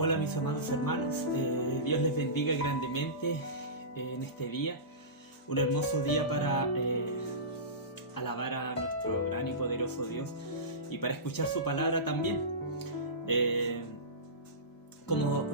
Hola mis amados hermanos, Dios les bendiga grandemente en este día, un hermoso día para alabar a nuestro gran y poderoso Dios y para escuchar su palabra también. Como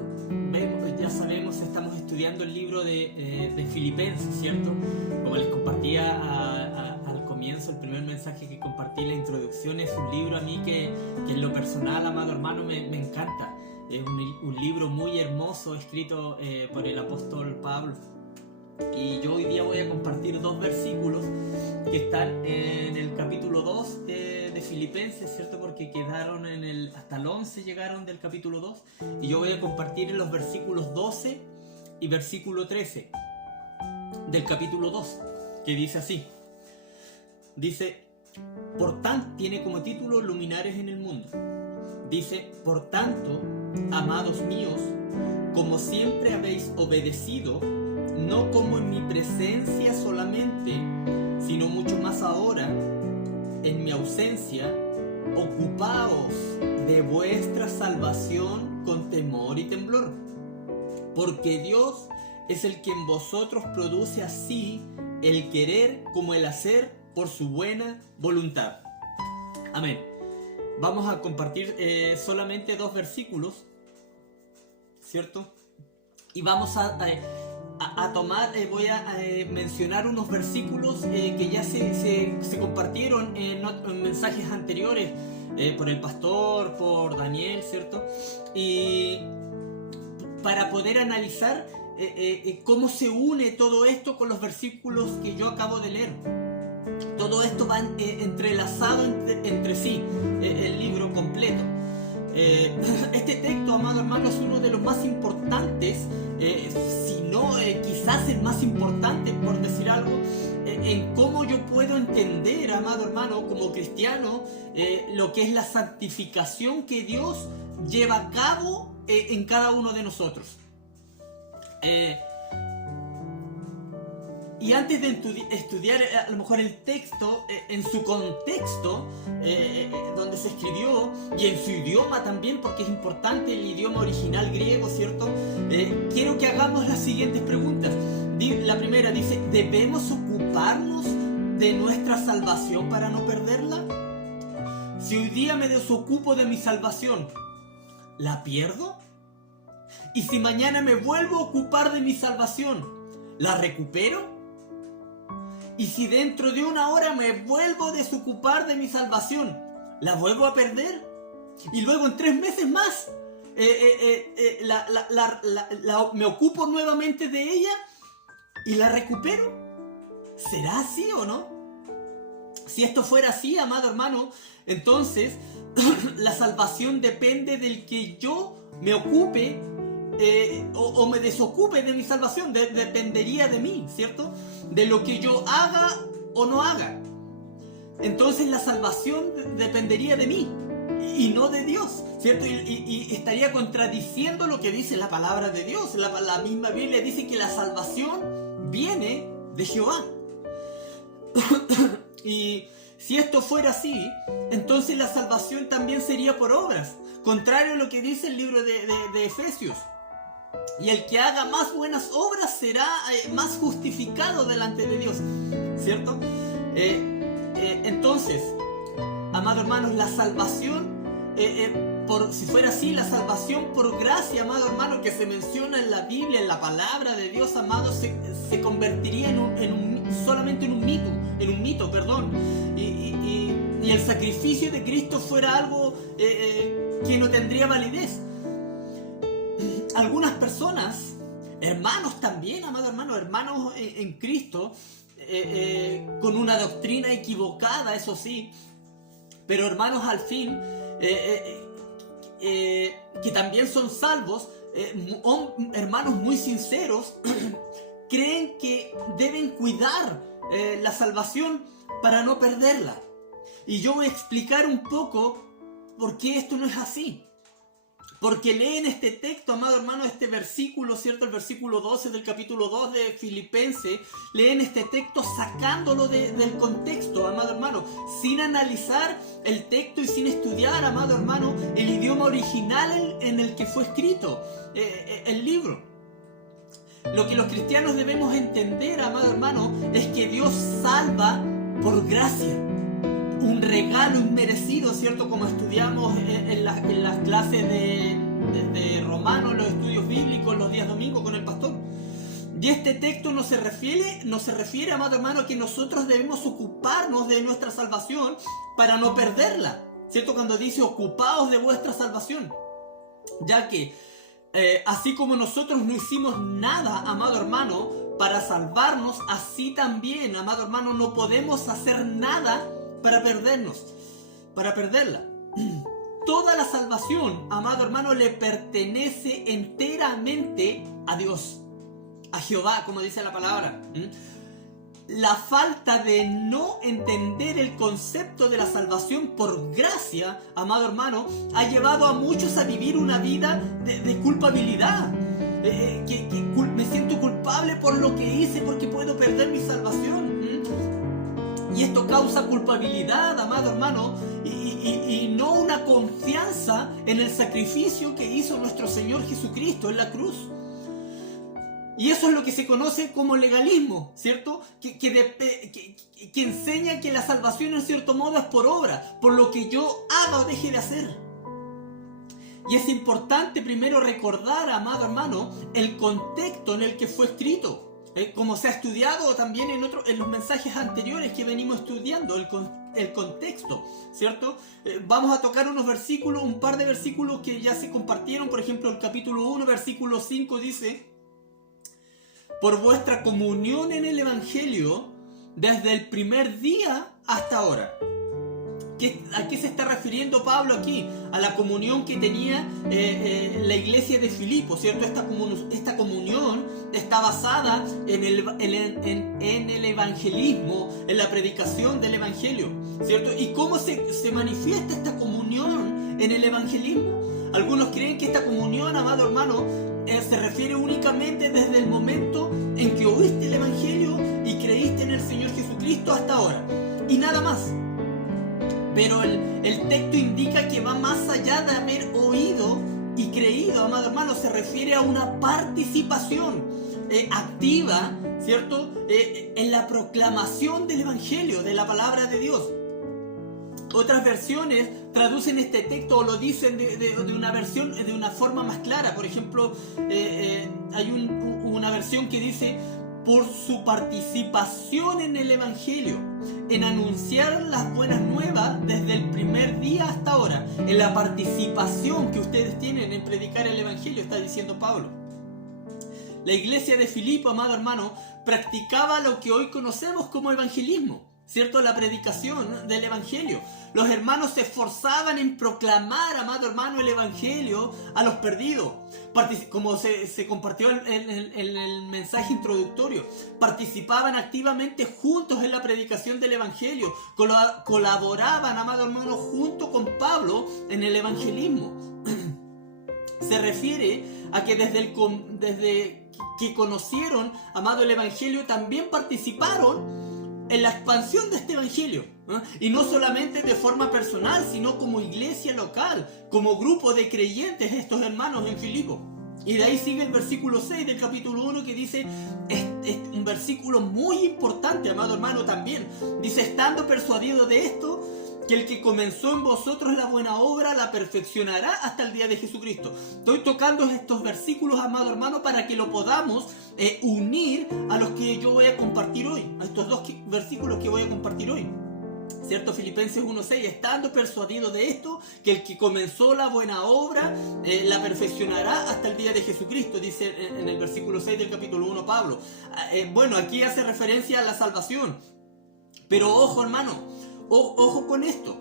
vemos, ya sabemos, estamos estudiando el libro de Filipenses, ¿cierto? Como les compartía al comienzo, el primer mensaje que compartí, la introducción, es un libro a mí que en lo personal, amado hermano, me encanta. Es un libro muy hermoso escrito por el apóstol Pablo. Y yo hoy día voy a compartir dos versículos que están en el capítulo 2 de Filipenses, ¿cierto? Porque quedaron hasta el 11 llegaron del capítulo 2. Y yo voy a compartir los versículos 12 y versículo 13 del capítulo 2, que dice así. Dice, por tanto, tiene como título Luminares en el mundo. Dice, por tanto, amados míos, como siempre habéis obedecido, no como en mi presencia solamente, sino mucho más ahora, en mi ausencia, ocupaos de vuestra salvación con temor y temblor, porque Dios es el que en vosotros produce así el querer como el hacer por su buena voluntad. Amén. Vamos a compartir solamente dos versículos, ¿cierto? Y vamos a tomar, voy a mencionar unos versículos que ya se compartieron en mensajes anteriores por el pastor, por Daniel, ¿cierto? Y para poder analizar cómo se une todo esto con los versículos que yo acabo de leer. Todo esto va entrelazado entre sí, el libro completo. Este texto, amado hermano, es uno de los más importantes, si no quizás el más importante, por decir algo, en cómo yo puedo entender, amado hermano, como cristiano, lo que es la santificación que Dios lleva a cabo en cada uno de nosotros. Y antes de estudiar a lo mejor el texto en su contexto, donde se escribió, y en su idioma también, porque es importante el idioma original griego, ¿cierto? Quiero que hagamos las siguientes preguntas. La primera dice, ¿debemos ocuparnos de nuestra salvación para no perderla? Si hoy día me desocupo de mi salvación, ¿la pierdo? Y si mañana me vuelvo a ocupar de mi salvación, ¿la recupero? Y si dentro de una hora me vuelvo a desocupar de mi salvación, ¿la vuelvo a perder? Y luego en 3 meses más me ocupo nuevamente de ella y la recupero. ¿Será así o no? Si esto fuera así, amado hermano, entonces la salvación depende del que yo me ocupe o me desocupe de mi salvación. Dependería de mí, ¿cierto? De lo que yo haga o no haga. Entonces la salvación dependería de mí y no de Dios, ¿cierto? Y estaría contradiciendo lo que dice la palabra de Dios. La misma Biblia dice que la salvación viene de Jehová. Y si esto fuera así, entonces la salvación también sería por obras, contrario a lo que dice el libro de Efesios. Y el que haga más buenas obras será más justificado delante de Dios, ¿cierto? Entonces, amado hermanos, la salvación, si fuera así, la salvación por gracia, amado hermano, que se menciona en la Biblia, en la palabra de Dios, amado, se convertiría solamente en un mito, y el sacrificio de Cristo fuera algo que no tendría validez. Algunas personas, hermanos también, amado hermano, hermanos en Cristo, con una doctrina equivocada, eso sí, pero hermanos al fin, que también son salvos, hermanos muy sinceros, creen que deben cuidar la salvación para no perderla. Y yo voy a explicar un poco por qué esto no es así. Porque leen este texto, amado hermano, este versículo, ¿cierto? El versículo 12 del capítulo 2 de Filipenses, leen este texto sacándolo del contexto, amado hermano, sin analizar el texto y sin estudiar, amado hermano, el idioma original en el que fue escrito el libro. Lo que los cristianos debemos entender, amado hermano, es que Dios salva por gracia. Un regalo inmerecido, ¿cierto? Como estudiamos en las clases de Romanos, en los estudios bíblicos, los días domingos con el pastor. Y este texto no se refiere, amado hermano, a que nosotros debemos ocuparnos de nuestra salvación para no perderla, ¿cierto? Cuando dice ocupaos de vuestra salvación. Ya que así como nosotros no hicimos nada, amado hermano, para salvarnos, así también, amado hermano, no podemos hacer nada para perderla. Toda la salvación, amado hermano, le pertenece enteramente a Dios, a Jehová, como dice la palabra. La falta de no entender el concepto de la salvación por gracia, amado hermano, ha llevado a muchos a vivir una vida de culpabilidad. Me siento culpable por lo que hice, porque puedo perder mi salvación. Y esto causa culpabilidad, amado hermano, y no una confianza en el sacrificio que hizo nuestro Señor Jesucristo en la cruz. Y eso es lo que se conoce como legalismo, ¿cierto? Que enseña que la salvación en cierto modo es por obra, por lo que yo haga o deje de hacer. Y es importante primero recordar, amado hermano, el contexto en el que fue escrito. Como se ha estudiado también en los mensajes anteriores que venimos estudiando, el contexto, ¿cierto? Vamos a tocar un par de versículos que ya se compartieron. Por ejemplo, el capítulo 1, versículo 5 dice: por vuestra comunión en el Evangelio desde el primer día hasta ahora. ¿A qué se está refiriendo Pablo aquí? A la comunión que tenía la iglesia de Filipo, ¿cierto? Esta comunión está basada en el evangelismo, en la predicación del evangelio, ¿cierto? ¿Y cómo se manifiesta esta comunión en el evangelismo? Algunos creen que esta comunión, amado hermano, se refiere únicamente desde el momento en que oíste el evangelio y creíste en el Señor Jesucristo hasta ahora, y nada más. Pero el texto indica que va más allá de haber oído y creído, amado hermano. Se refiere a una participación activa, ¿cierto? En la proclamación del Evangelio, de la palabra de Dios. Otras versiones traducen este texto o lo dicen de una forma más clara. Por ejemplo, hay una versión que dice: por su participación en el Evangelio, en anunciar las buenas nuevas desde el primer día hasta ahora, en la participación que ustedes tienen en predicar el Evangelio, está diciendo Pablo. La iglesia de Filipo, amado hermano, practicaba lo que hoy conocemos como evangelismo, ¿cierto? La predicación del Evangelio. Los hermanos se esforzaban en proclamar, amado hermano, el Evangelio a los perdidos. Como se compartió en el mensaje introductorio, participaban activamente juntos en la predicación del Evangelio, colaboraban, amado hermano, junto con Pablo en el evangelismo. Se refiere a que desde que conocieron, amado, el Evangelio, también participaron en la expansión de este Evangelio, ¿no? Y no solamente de forma personal, sino como iglesia local, como grupo de creyentes, estos hermanos en Filipo. Y de ahí sigue el versículo 6 del capítulo 1, que dice, es un versículo muy importante, amado hermano, también. Dice: estando persuadido de esto, que el que comenzó en vosotros la buena obra la perfeccionará hasta el día de Jesucristo. Estoy tocando estos versículos, amado hermano, para que lo podamos unir a los que yo voy a compartir hoy, a estos dos versículos que voy a compartir hoy, ¿cierto? Filipenses 1:6: estando persuadido de esto, que el que comenzó la buena obra la perfeccionará hasta el día de Jesucristo, dice en el versículo 6 del capítulo 1 Pablo. Bueno, aquí hace referencia a la salvación, pero ojo, hermano, ojo con esto.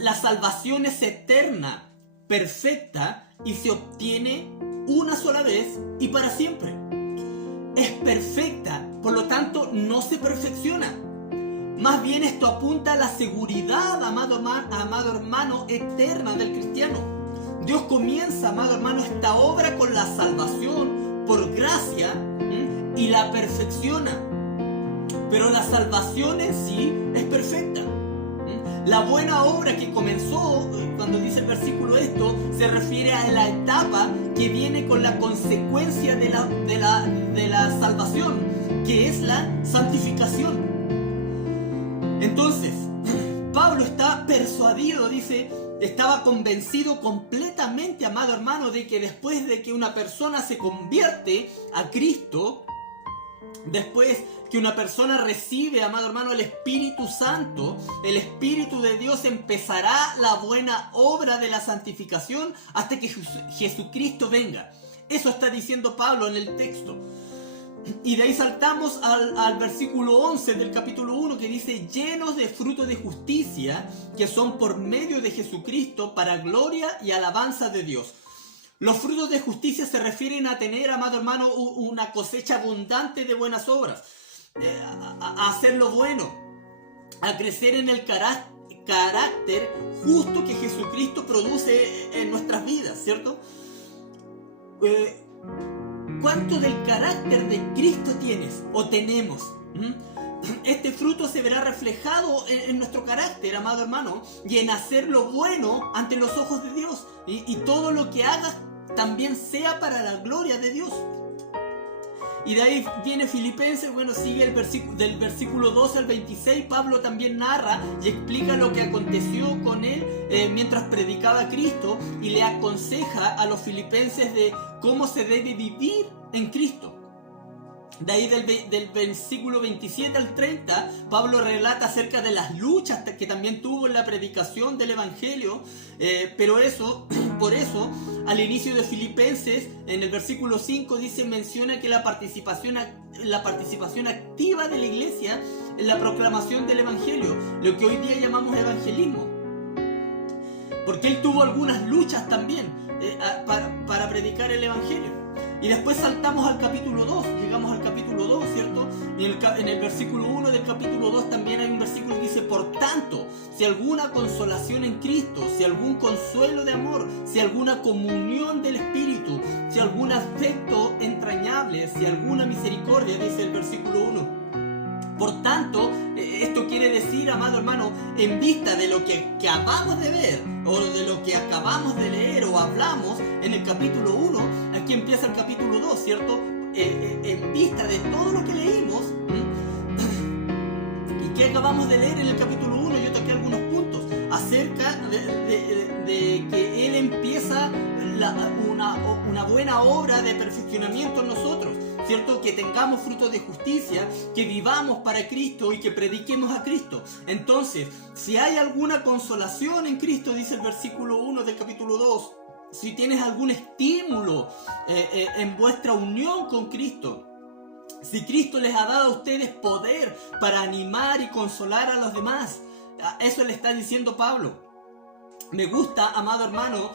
La salvación es eterna, perfecta, y se obtiene una sola vez y para siempre. Es perfecta, por lo tanto no se perfecciona. Más bien esto apunta a la seguridad, amado hermano, eterna del cristiano. Dios comienza, amado hermano, esta obra con la salvación por gracia y la perfecciona. Pero la salvación en sí es perfecta. La buena obra que comenzó, cuando dice el versículo esto, se refiere a la etapa que viene con la consecuencia de la salvación, que es la santificación. Entonces, Pablo está persuadido, dice, estaba convencido completamente, amado hermano, de que después de que una persona se convierte a Cristo, después que una persona recibe, amado hermano, el Espíritu Santo, el Espíritu de Dios empezará la buena obra de la santificación hasta que Jesucristo venga. Eso está diciendo Pablo en el texto. Y de ahí saltamos al versículo 11 del capítulo 1, que dice: llenos de fruto de justicia, que son por medio de Jesucristo para gloria y alabanza de Dios. Los frutos de justicia se refieren a tener, amado hermano, una cosecha abundante de buenas obras, a hacer lo bueno, a crecer en el carácter justo que Jesucristo produce en nuestras vidas, ¿cierto? ¿Cuánto del carácter de Cristo tienes o tenemos? Este fruto se verá reflejado en nuestro carácter, amado hermano, y en hacer lo bueno ante los ojos de Dios. Y todo lo que hagas también sea para la gloria de Dios. Y de ahí viene Filipenses, sigue del versículo 12 al 26, Pablo también narra y explica lo que aconteció con él mientras predicaba a Cristo, y le aconseja a los filipenses de cómo se debe vivir en Cristo. De ahí del versículo 27 al 30, Pablo relata acerca de las luchas que también tuvo en la predicación del Evangelio, pero por eso, al inicio de Filipenses, en el versículo 5, menciona que la participación activa de la iglesia en la proclamación del Evangelio, lo que hoy día llamamos evangelismo. Porque él tuvo algunas luchas también para predicar el Evangelio. Y después saltamos al capítulo 2, llegamos al capítulo 2, ¿cierto? Y en el versículo 1 del capítulo 2 también hay un versículo que dice: por tanto, si alguna consolación en Cristo, si algún consuelo de amor, si alguna comunión del Espíritu, si algún afecto entrañable, si alguna misericordia, dice el versículo 1. Por tanto, esto quiere decir, amado hermano, en vista de lo que acabamos de ver, o de lo que acabamos de leer o hablamos en el capítulo 1, aquí empieza el capítulo 2, ¿cierto? En vista de todo lo que leímos, y que acabamos de leer en el capítulo 1, yo toqué algunos puntos acerca de que Él empieza una buena obra de perfeccionamiento en nosotros, ¿cierto? Que tengamos frutos de justicia, que vivamos para Cristo y que prediquemos a Cristo. Entonces, si hay alguna consolación en Cristo, dice el versículo 1 del capítulo 2, si tienes algún estímulo en vuestra unión con Cristo, si Cristo les ha dado a ustedes poder para animar y consolar a los demás, eso le está diciendo Pablo. Me gusta, amado hermano,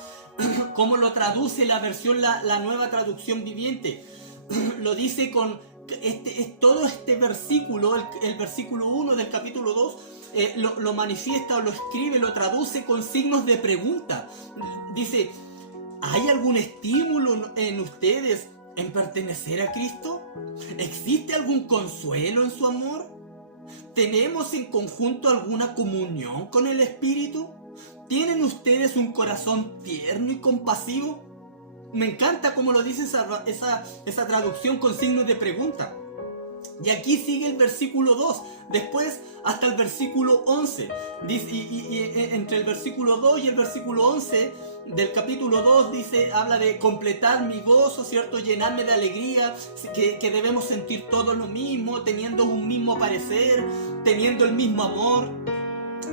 cómo lo traduce la versión, la nueva traducción viviente. Lo dice con todo este versículo, el versículo 1 del capítulo 2, lo manifiesta o lo escribe, lo traduce con signos de pregunta. Dice: ¿hay algún estímulo en ustedes en pertenecer a Cristo? ¿Existe algún consuelo en su amor? ¿Tenemos en conjunto alguna comunión con el Espíritu? ¿Tienen ustedes un corazón tierno y compasivo? Me encanta cómo lo dice esa traducción con signos de pregunta. Y aquí sigue el versículo 2, después hasta el versículo 11. Entre el versículo 2 y el versículo 11 del capítulo 2 habla de completar mi gozo, ¿cierto? Llenarme de alegría, que debemos sentir todos lo mismo, teniendo un mismo parecer, teniendo el mismo amor,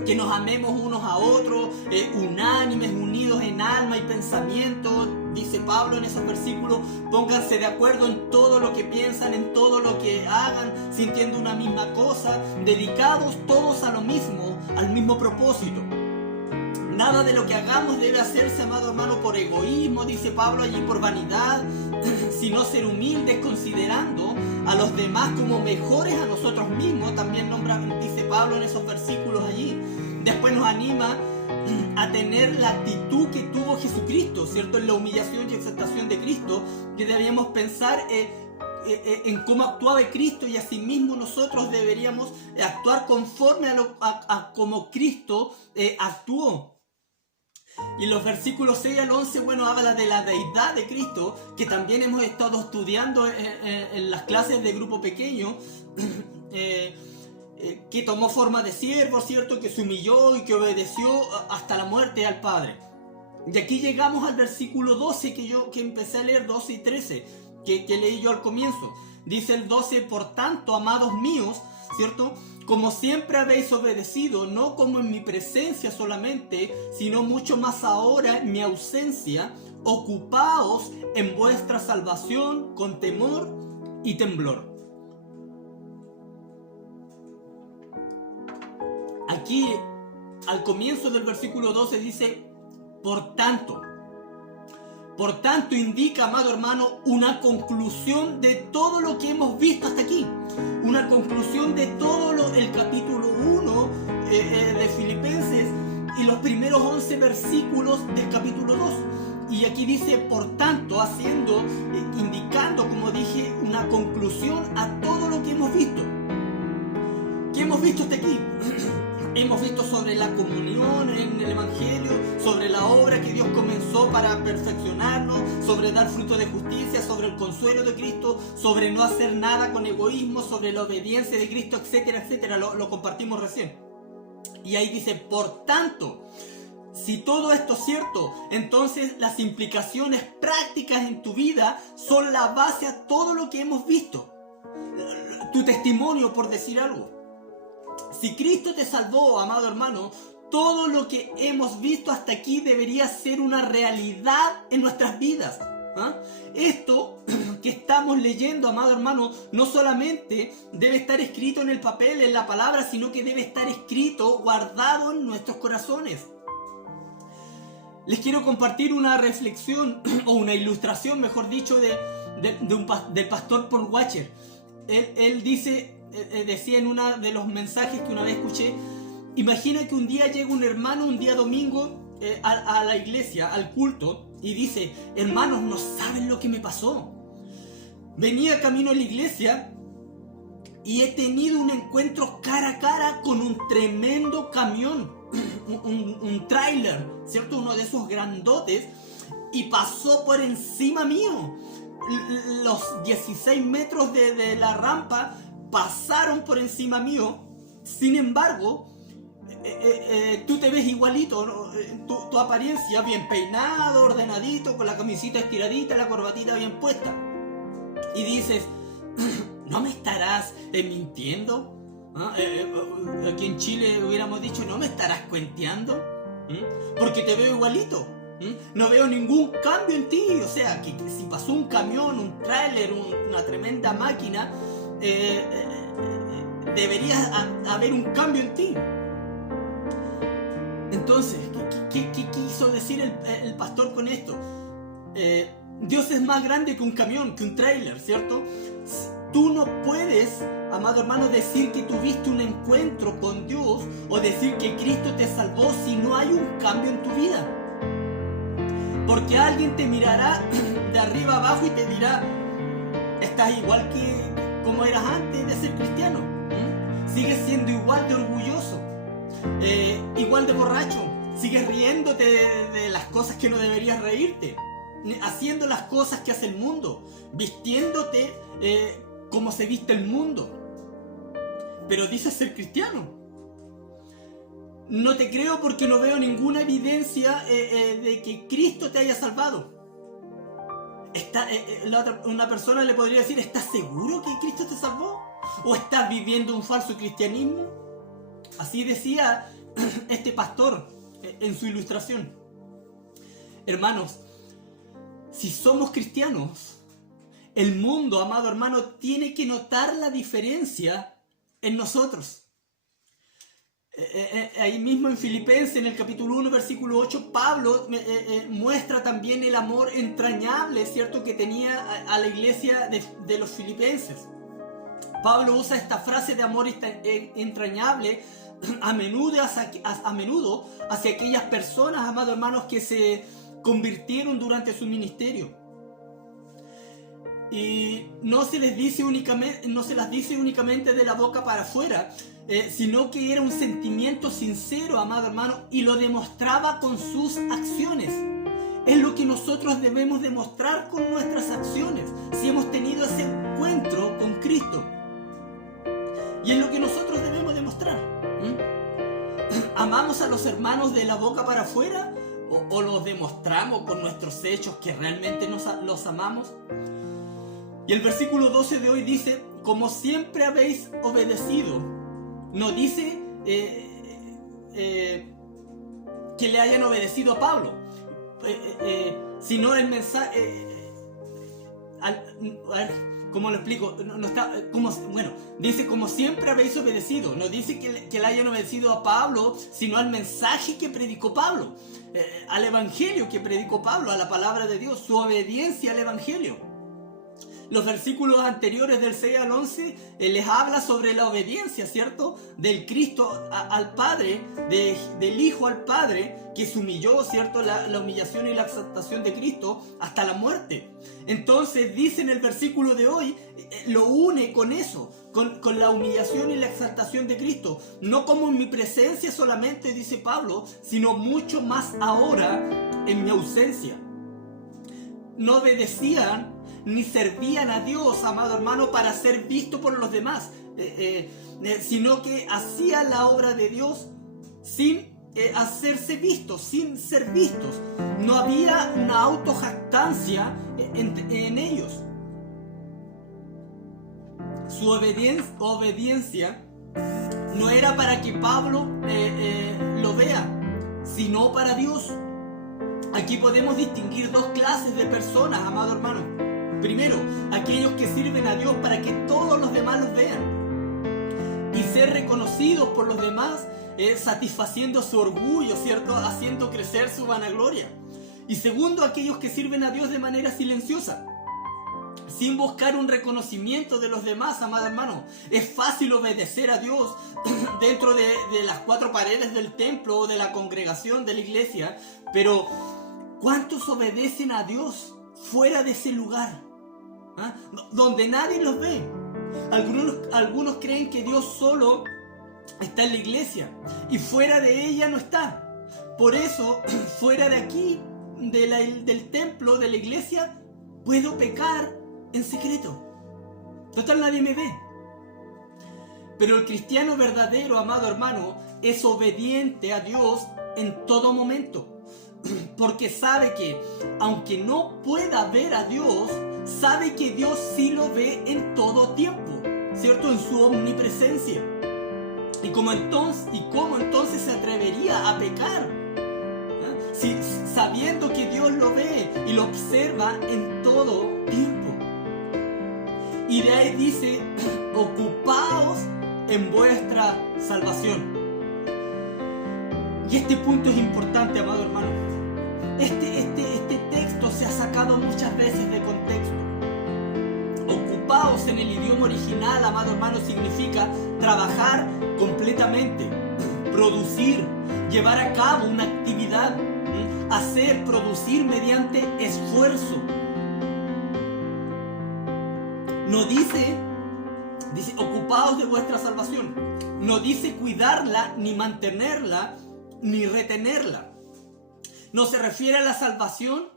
que nos amemos unos a otros, unánimes, unidos en alma y pensamiento. Dice Pablo en esos versículos: pónganse de acuerdo en todo lo que piensan, en todo lo que hagan, sintiendo una misma cosa, dedicados todos a lo mismo, al mismo propósito. Nada de lo que hagamos debe hacerse, amado hermano, por egoísmo, dice Pablo allí, por vanidad, sino ser humildes, considerando a los demás como mejores a nosotros mismos. También dice Pablo en esos versículos allí. Después nos anima a tener la actitud que tuvo Jesucristo Jesucristo, ¿cierto? En la humillación y exaltación de Cristo, que debíamos pensar en cómo actuaba Cristo, y asimismo nosotros deberíamos actuar conforme a cómo Cristo actuó. Y en los versículos 6 al 11, bueno, habla de la deidad de Cristo, que también hemos estado estudiando en las clases de grupo pequeño, que tomó forma de siervo, ¿cierto? Que se humilló y que obedeció hasta la muerte al Padre. Y aquí llegamos al versículo 12 que empecé a leer, 12 y 13, que leí yo al comienzo. Dice el 12: por tanto, amados míos, ¿cierto? Como siempre habéis obedecido, no como en mi presencia solamente, sino mucho más ahora en mi ausencia, ocupaos en vuestra salvación con temor y temblor. Aquí, al comienzo del versículo 12 dice, por tanto. Por tanto indica, amado hermano, una conclusión de todo lo que hemos visto hasta aquí. Una conclusión de todo el capítulo 1 de Filipenses y los primeros 11 versículos del capítulo 2. Y aquí dice, por tanto, indicando, como dije, una conclusión a todo lo que hemos visto. ¿Qué hemos visto hasta aquí? Hemos visto sobre la comunión en el Evangelio, sobre la obra que Dios comenzó para perfeccionarnos, sobre dar fruto de justicia, sobre el consuelo de Cristo, sobre no hacer nada con egoísmo, sobre la obediencia de Cristo, etcétera, etcétera. Lo compartimos recién. Y ahí dice, por tanto, si todo esto es cierto, entonces las implicaciones prácticas en tu vida son la base a todo lo que hemos visto. Tu testimonio, por decir algo. Si Cristo te salvó, amado hermano, todo lo que hemos visto hasta aquí debería ser una realidad en nuestras vidas. Esto que estamos leyendo, amado hermano, no solamente debe estar escrito en el papel, en la palabra, sino que debe estar escrito, guardado en nuestros corazones. Les quiero compartir una reflexión, o una ilustración, mejor dicho, del pastor Paul Washer. Él decía en uno de los mensajes que una vez escuché, imagina que un día llega un hermano, un día domingo, a la iglesia, al culto, y dice, hermanos, no saben lo que me pasó. Venía camino a la iglesia y he tenido un encuentro cara a cara con un tremendo camión, un tráiler, ¿cierto? Uno de esos grandotes, y pasó por encima mío. Los 16 metros de la rampa pasaron por encima mío. Sin embargo, tú te ves igualito, ¿no? Tu apariencia bien peinado, ordenadito, con la camisita estiradita, la corbatita bien puesta, y dices, ¿no me estarás mintiendo? Aquí en Chile hubiéramos dicho, ¿no me estarás cuenteando? Porque te veo igualito. No veo ningún cambio en ti. O sea, que si pasó un camión, un tráiler, una tremenda máquina, debería haber un cambio en ti. Entonces, ¿qué quiso decir el pastor con esto? Dios es más grande que un camión, que un tráiler, ¿cierto? Tú no puedes, amado hermano, decir que tuviste un encuentro con Dios o decir que Cristo te salvó si no hay un cambio en tu vida. Porque alguien te mirará de arriba abajo y te dirá, estás igual que como eras antes de ser cristiano. Sigues siendo igual de orgulloso, igual de borracho, sigues riéndote de las cosas que no deberías reírte, haciendo las cosas que hace el mundo, vistiéndote como se viste el mundo, pero dices ser cristiano. No te creo porque no veo ninguna evidencia de que Cristo te haya salvado. Una persona le podría decir, ¿estás seguro que Cristo te salvó? ¿O estás viviendo un falso cristianismo? Así decía este pastor en su ilustración. Hermanos, si somos cristianos, el mundo, amado hermano, tiene que notar la diferencia en nosotros. Ahí mismo en Filipenses, en el capítulo 1, versículo 8, Pablo muestra también el amor entrañable, ¿cierto?, que tenía a la iglesia de los filipenses. Pablo usa esta frase de amor entrañable a menudo hacia aquellas personas, amados hermanos, que se convirtieron durante su ministerio. Y no se las dice únicamente de la boca para afuera, sino que era un sentimiento sincero, amado hermano, y lo demostraba con sus acciones. Es lo que nosotros debemos demostrar con nuestras acciones, si hemos tenido ese encuentro con Cristo. Y es lo que nosotros debemos demostrar. ¿Amamos a los hermanos de la boca para afuera? ¿O los demostramos con nuestros hechos que realmente los amamos? Y el versículo 12 de hoy dice, como siempre habéis obedecido. No dice que le hayan obedecido a Pablo, sino el mensaje... a ver, ¿cómo lo explico? Dice como siempre habéis obedecido. No dice que le hayan obedecido a Pablo, sino al mensaje que predicó Pablo, al evangelio que predicó Pablo, a la palabra de Dios, su obediencia al evangelio. Los versículos anteriores del 6 al 11 les habla sobre la obediencia, ¿cierto? Del Cristo al Padre, del Hijo al Padre, que se humilló, ¿cierto? La humillación y la exaltación de Cristo hasta la muerte. Entonces dice en el versículo de hoy, lo une con eso, con la humillación y la exaltación de Cristo. No como en mi presencia solamente, dice Pablo, sino mucho más ahora en mi ausencia. No obedecían ni servían a Dios, amado hermano, para ser visto por los demás, sino que hacían la obra de Dios sin hacerse vistos, sin ser vistos. No había una autojactancia en ellos. Su obediencia no era para que Pablo lo vea, sino para Dios. Aquí podemos distinguir dos clases de personas, amado hermano. Primero, aquellos que sirven a Dios para que todos los demás los vean y ser reconocidos por los demás, satisfaciendo su orgullo, ¿cierto? Haciendo crecer su vanagloria. Y segundo, aquellos que sirven a Dios de manera silenciosa, sin buscar un reconocimiento de los demás, amado hermano. Es fácil obedecer a Dios dentro de las cuatro paredes del templo o de la congregación de la iglesia, pero ¿cuántos obedecen a Dios fuera de ese lugar? ¿Ah? Donde nadie los ve. Algunos creen que Dios solo está en la iglesia y fuera de ella no está. Por eso, fuera de aquí, del templo, de la iglesia, puedo pecar en secreto. Total, nadie me ve. Pero el cristiano verdadero, amado hermano, es obediente a Dios en todo momento. Porque sabe que, aunque no pueda ver a Dios, sabe que Dios sí lo ve en todo tiempo, ¿cierto? En su omnipresencia. ¿Y cómo entonces se atrevería a pecar? Si, sabiendo que Dios lo ve y lo observa en todo tiempo. Y de ahí dice, ocupaos en vuestra salvación. Y este punto es importante, amado hermano. Este texto se ha sacado muchas veces de contexto. Ocupaos en el idioma original, amado hermano, significa trabajar completamente, producir, llevar a cabo una actividad, hacer, producir mediante esfuerzo. No dice ocupaos de vuestra salvación. No dice cuidarla, ni mantenerla, ni retenerla. No se refiere a la salvación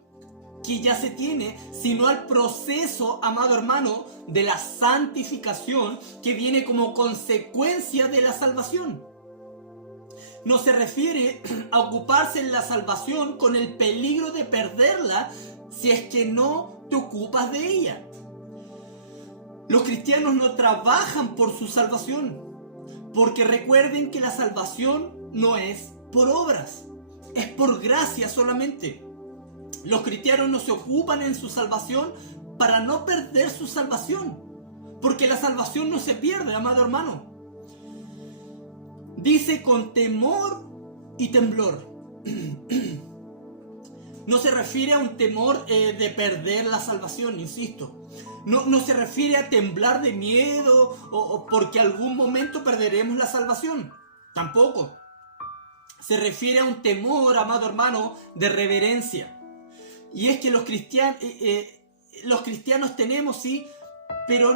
que ya se tiene, sino al proceso, amado hermano, de la santificación que viene como consecuencia de la salvación. No se refiere a ocuparse en la salvación con el peligro de perderla si es que no te ocupas de ella. Los cristianos no trabajan por su salvación, porque recuerden que la salvación no es por obras, es por gracia solamente. Los cristianos no se ocupan en su salvación para no perder su salvación, porque la salvación no se pierde, amado hermano. Dice con temor y temblor. No se refiere a un temor de perder la salvación, insisto. No se refiere a temblar de miedo o porque algún momento perderemos la salvación. Tampoco. Se refiere a un temor, amado hermano, de reverencia. Y es que los cristianos tenemos, sí, pero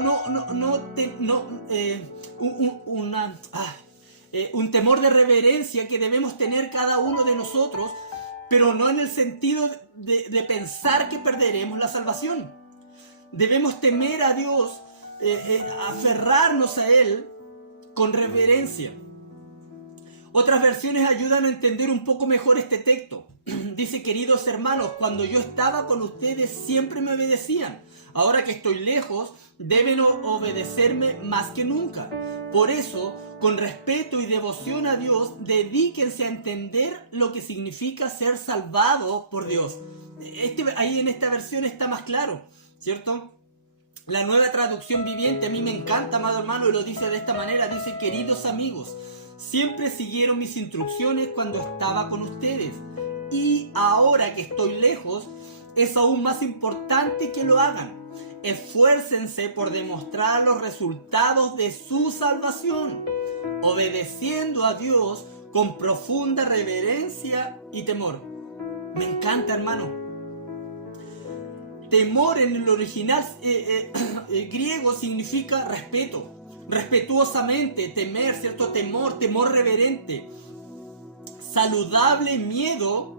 un temor de reverencia que debemos tener cada uno de nosotros, pero no en el sentido de pensar que perderemos la salvación. Debemos temer a Dios, aferrarnos a Él con reverencia. Otras versiones ayudan a entender un poco mejor este texto. Dice: queridos hermanos, cuando yo estaba con ustedes siempre me obedecían. Ahora que estoy lejos, deben obedecerme más que nunca. Por eso, con respeto y devoción a Dios, dedíquense a entender lo que significa ser salvado por Dios. Ahí en esta versión está más claro, ¿cierto? La Nueva Traducción Viviente a mí me encanta, amado hermano, y lo dice de esta manera. Dice: queridos amigos, siempre siguieron mis instrucciones cuando estaba con ustedes. Y ahora que estoy lejos, es aún más importante que lo hagan. Esfuércense por demostrar los resultados de su salvación, obedeciendo a Dios con profunda reverencia y temor. Me encanta, hermano. Temor en el original griego significa respeto, respetuosamente, temer, ¿cierto? Temor reverente, saludable miedo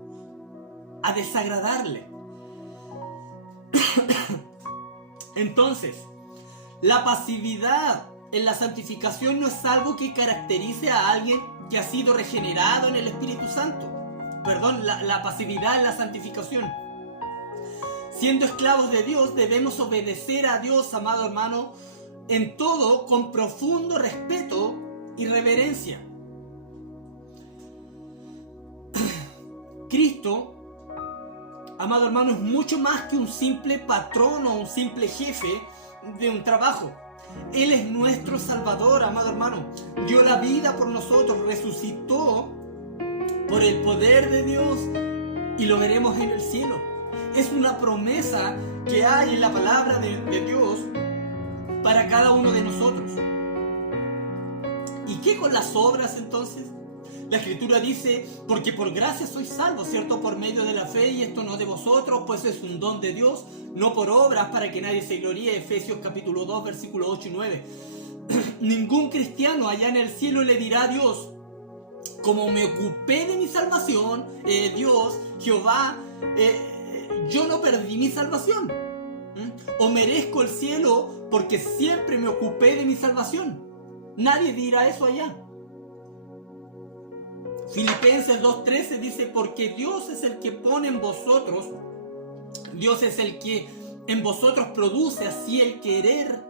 a desagradarle. Entonces, la pasividad en la santificación no es algo que caracterice a alguien que ha sido regenerado en el Espíritu Santo. Perdón, la pasividad en la santificación. Siendo esclavos de Dios, debemos obedecer a Dios, amado hermano, en todo con profundo respeto y reverencia. Cristo, amado hermano, es mucho más que un simple patrón o un simple jefe de un trabajo. Él es nuestro Salvador, amado hermano. Dio la vida por nosotros, resucitó por el poder de Dios y lo veremos en el cielo. Es una promesa que hay en la palabra de Dios para cada uno de nosotros. ¿Y qué con las obras entonces? La Escritura dice: porque por gracia sois salvos, ¿cierto? Por medio de la fe, y esto no de vosotros, pues es un don de Dios, no por obras, para que nadie se gloríe. Efesios capítulo 2, versículos 8 y 9. Ningún cristiano allá en el cielo le dirá a Dios: como me ocupé de mi salvación, Dios, Jehová, yo no perdí mi salvación. O merezco el cielo porque siempre me ocupé de mi salvación. Nadie dirá eso allá. Filipenses 2:13 dice: porque Dios es el que pone en vosotros, Dios es el que en vosotros produce así el querer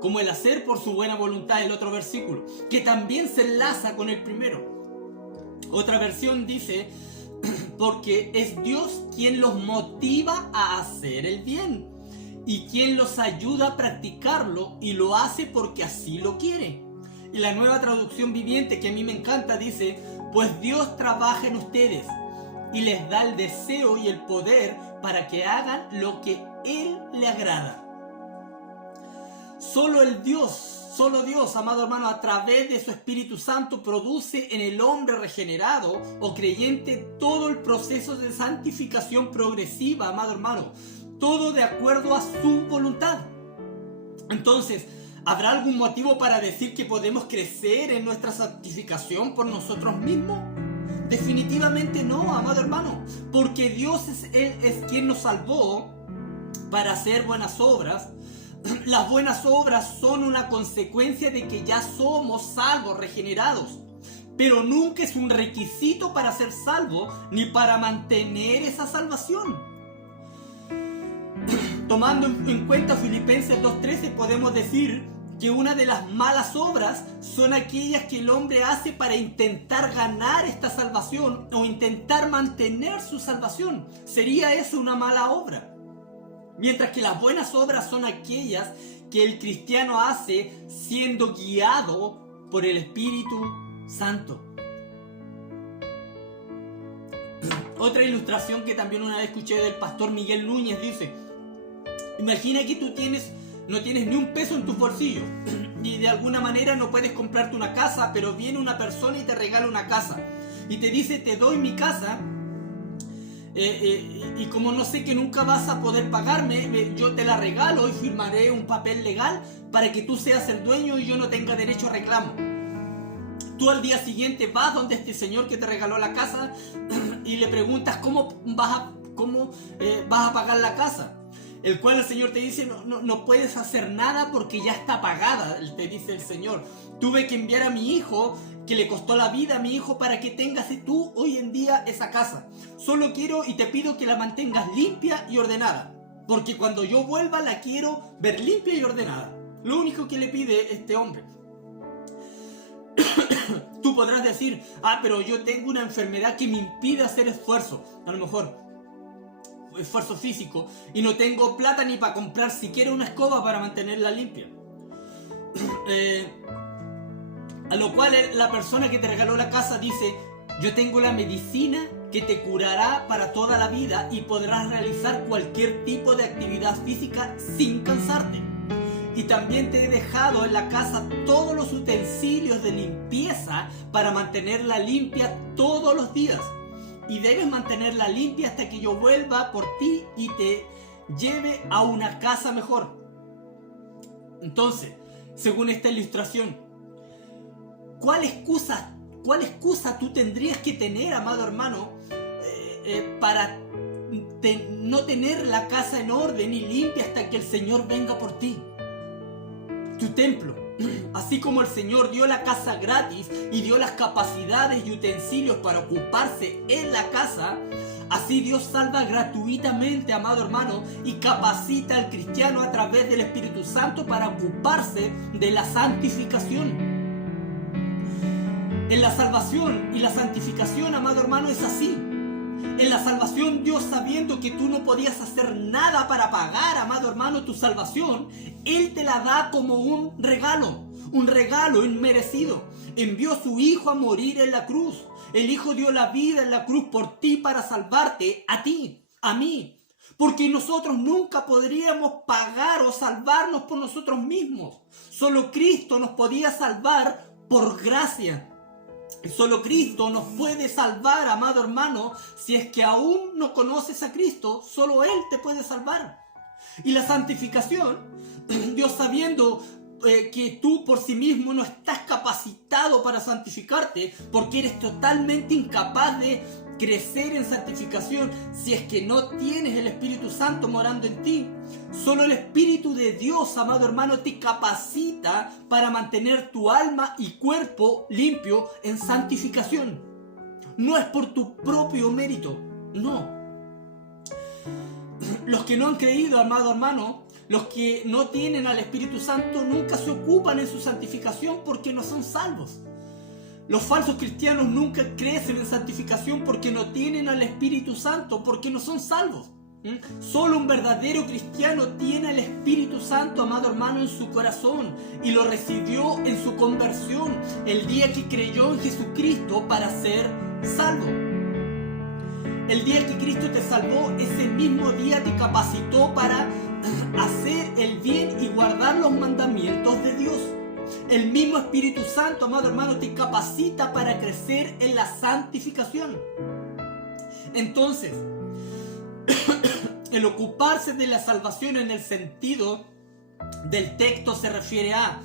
como el hacer por su buena voluntad. El otro versículo, que también se enlaza con el primero. Otra versión dice: porque es Dios quien los motiva a hacer el bien y quien los ayuda a practicarlo, y lo hace porque así lo quiere. Y la Nueva Traducción Viviente, que a mí me encanta, dice: pues Dios trabaja en ustedes y les da el deseo y el poder para que hagan lo que Él le agrada. Solo Dios, amado hermano, a través de su Espíritu Santo produce en el hombre regenerado o creyente todo el proceso de santificación progresiva, amado hermano, todo de acuerdo a su voluntad. Entonces, ¿habrá algún motivo para decir que podemos crecer en nuestra santificación por nosotros mismos? Definitivamente no, amado hermano, porque Él es quien nos salvó para hacer buenas obras. Las buenas obras son una consecuencia de que ya somos salvos, regenerados, pero nunca es un requisito para ser salvo ni para mantener esa salvación. Tomando en cuenta Filipenses 2:13, podemos decir que una de las malas obras son aquellas que el hombre hace para intentar ganar esta salvación o intentar mantener su salvación. ¿Sería eso una mala obra? Mientras que las buenas obras son aquellas que el cristiano hace siendo guiado por el Espíritu Santo. Otra ilustración que también una vez escuché del pastor Miguel Núñez dice: imagina que tú no tienes ni un peso en tus bolsillos y de alguna manera no puedes comprarte una casa, pero viene una persona y te regala una casa y te dice: te doy mi casa y como no sé que nunca vas a poder pagarme, yo te la regalo y firmaré un papel legal para que tú seas el dueño y yo no tenga derecho a reclamo. Tú al día siguiente vas donde este señor que te regaló la casa y le preguntas cómo vas a pagar la casa. El cual el Señor te dice, no puedes hacer nada porque ya está pagada, te dice el Señor. Tuve que enviar a mi hijo, que le costó la vida a mi hijo, para que tengas tú hoy en día esa casa. Solo quiero y te pido que la mantengas limpia y ordenada, porque cuando yo vuelva la quiero ver limpia y ordenada. Lo único que le pide este hombre. Tú podrás decir, pero yo tengo una enfermedad que me impide hacer esfuerzo. A lo mejor esfuerzo físico, y no tengo plata ni para comprar siquiera una escoba para mantenerla limpia. A lo cual la persona que te regaló la casa dice, yo tengo la medicina que te curará para toda la vida y podrás realizar cualquier tipo de actividad física sin cansarte. Y también te he dejado en la casa todos los utensilios de limpieza para mantenerla limpia todos los días. Y debes mantenerla limpia hasta que yo vuelva por ti y te lleve a una casa mejor. Entonces, según esta ilustración, ¿cuál excusa tú tendrías que tener, amado hermano, para no tener la casa en orden y limpia hasta que el Señor venga por ti? Tu templo. Así como el Señor dio la casa gratis y dio las capacidades y utensilios para ocuparse en la casa, así Dios salva gratuitamente, amado hermano, y capacita al cristiano a través del Espíritu Santo para ocuparse de la santificación. En la salvación y la santificación, amado hermano, es así. En la salvación, Dios, sabiendo que tú no podías hacer nada para pagar, amado hermano, tu salvación, Él te la da como un regalo inmerecido. Envió a su Hijo a morir en la cruz. El Hijo dio la vida en la cruz por ti para salvarte a ti, a mí. Porque nosotros nunca podríamos pagar o salvarnos por nosotros mismos. Solo Cristo nos podía salvar por gracia. Solo Cristo nos puede salvar, amado hermano. Si es que aún no conoces a Cristo, solo Él te puede salvar. Y la santificación, Dios sabiendo que tú por sí mismo no estás capacitado para santificarte, porque eres totalmente incapaz de crecer en santificación si es que no tienes el Espíritu Santo morando en ti. Solo el Espíritu de Dios, amado hermano, te capacita para mantener tu alma y cuerpo limpio en santificación. No es por tu propio mérito, no. Los que no han creído, amado hermano, los que no tienen al Espíritu Santo nunca se ocupan en su santificación porque no son salvos. Los falsos cristianos nunca crecen en santificación porque no tienen al Espíritu Santo, porque no son salvos. Solo un verdadero cristiano tiene el Espíritu Santo, amado hermano, en su corazón, y lo recibió en su conversión el día que creyó en Jesucristo para ser salvo. El día que Cristo te salvó, ese mismo día te capacitó para hacer el bien y guardar los mandamientos de Dios. El mismo Espíritu Santo, amado hermano, te capacita para crecer en la santificación. Entonces, el ocuparse de la salvación en el sentido del texto se refiere a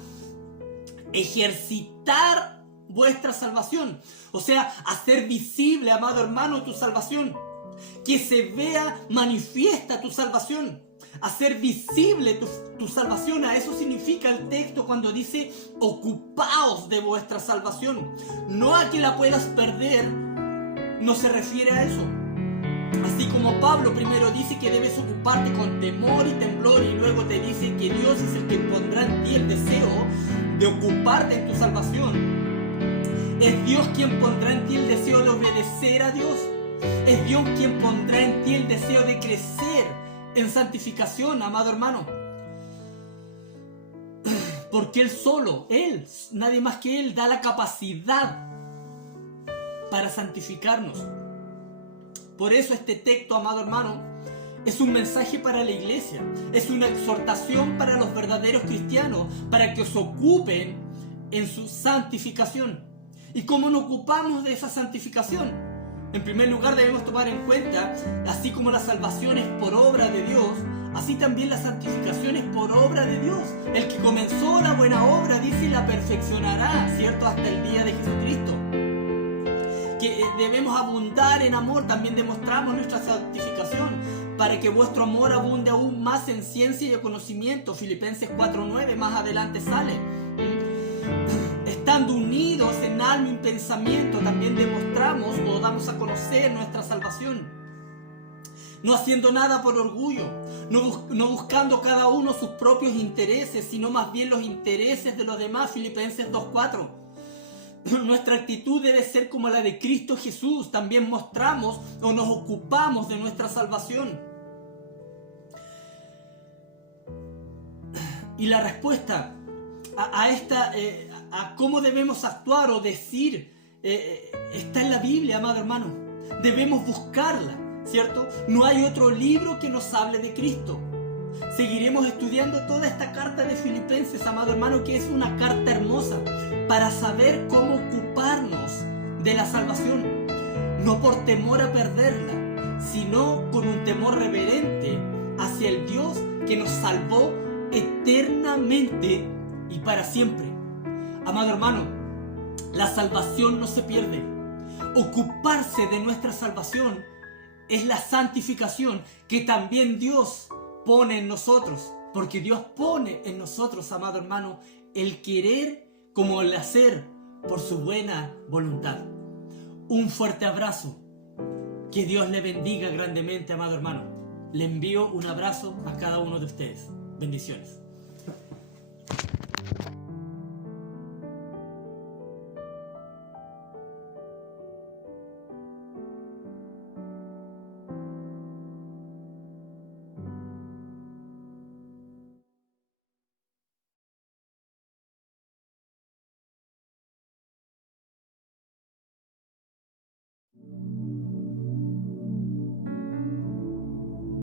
ejercitar vuestra salvación. O sea, hacer visible, amado hermano, tu salvación. Que se vea manifiesta tu salvación. Hacer visible tu salvación. A eso significa el texto cuando dice ocupaos de vuestra salvación. No a que la puedas perder, no se refiere a eso. Así como Pablo primero dice que debes ocuparte con temor y temblor, y luego te dice que Dios es el que pondrá en ti el deseo de ocuparte en tu salvación. Es Dios quien pondrá en ti el deseo de obedecer a Dios. Es Dios quien pondrá en ti el deseo de crecer en santificación, amado hermano. Porque Él solo, Él, nadie más que Él, da la capacidad para santificarnos. Por eso este texto, amado hermano, es un mensaje para la iglesia. Es una exhortación para los verdaderos cristianos, para que os ocupen en su santificación. ¿Y cómo nos ocupamos de esa santificación? En primer lugar debemos tomar en cuenta, así como la salvación es por obra de Dios, así también la santificación es por obra de Dios. El que comenzó la buena obra, dice, y la perfeccionará, ¿cierto? Hasta el día de Jesucristo. Que debemos abundar en amor, también demostramos nuestra santificación, para que vuestro amor abunde aún más en ciencia y conocimiento. Filipenses 4:9, más adelante sale. Estando unidos en alma y pensamiento, también demostramos o damos a conocer nuestra salvación. No haciendo nada por orgullo, no buscando cada uno sus propios intereses, sino más bien los intereses de los demás. Filipenses 2:4. Nuestra actitud debe ser como la de Cristo Jesús. También mostramos o nos ocupamos de nuestra salvación. Y la respuesta a cómo debemos actuar o decir está en la Biblia, amado hermano. Debemos buscarla, ¿cierto? No hay otro libro que nos hable de Cristo. Seguiremos estudiando toda esta carta de Filipenses, amado hermano, que es una carta hermosa para saber cómo ocuparnos de la salvación, no por temor a perderla, sino con un temor reverente hacia el Dios que nos salvó eternamente y para siempre. Amado hermano, la salvación no se pierde. Ocuparse de nuestra salvación es la santificación que también Dios pone en nosotros, porque Dios pone en nosotros, amado hermano, el querer como el hacer por su buena voluntad. Un fuerte abrazo. Que Dios le bendiga grandemente, amado hermano. Le envío un abrazo a cada uno de ustedes. Bendiciones.